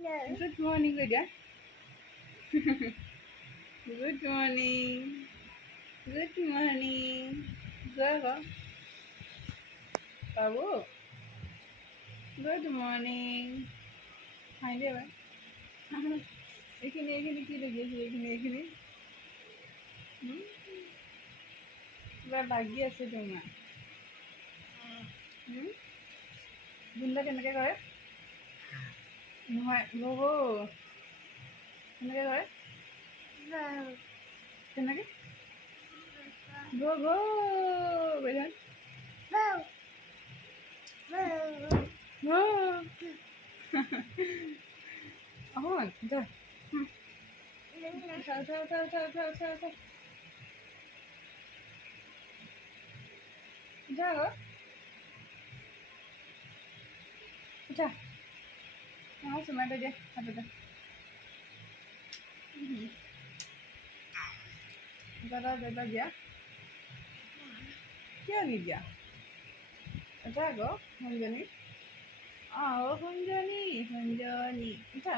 Good morning, Vidya. Good morning. Good morning. Go. Babu. Good morning. Hi there. এখানে কি লেগেছে এখানে হুম কিবা লাগি আছে তোমাৰ হুম বুন্দা কেনেকৈ কৰে নহয় গো কেনেকৈ কৰে কেনেকৈ গো বেজান গো অহন যা উঠা যা গো উঠা আমার সময়টা দে হাতে দাদা দিয়া কিয় নিদিয়া উঠা আকৌ সঞ্জনী আহ সঞ্জনী উঠা